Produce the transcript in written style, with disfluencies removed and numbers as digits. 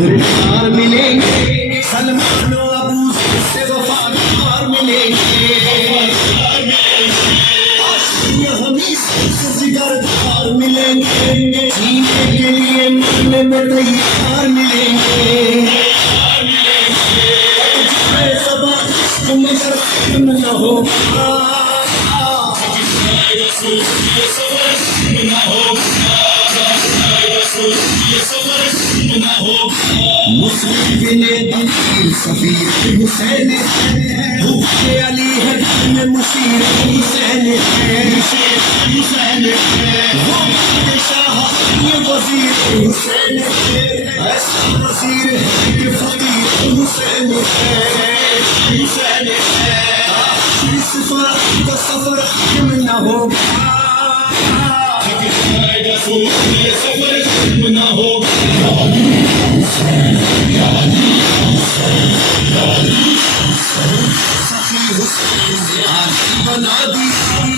خوددار ملیں گے، سلمان و ابو سے وفادار ملیں گے، حمیز سے جگردار ملیں گے، جینے کے لیے مرنے میں تیار ملیں گے، مگر ختم نہ ہوگا، مسلم بن دل صفیر حسین ہے، حب علی ہے دل میں مشیر حسین ہے، وہ شاہ یہ وزیر حسین ہے، ایسا وزیر ہے کہ فقیر حسین ہے، صفات کا سفر ختم نہ ہوگا، سفر ختم نہ ہوگا، سخی حسین نے آج بنا دی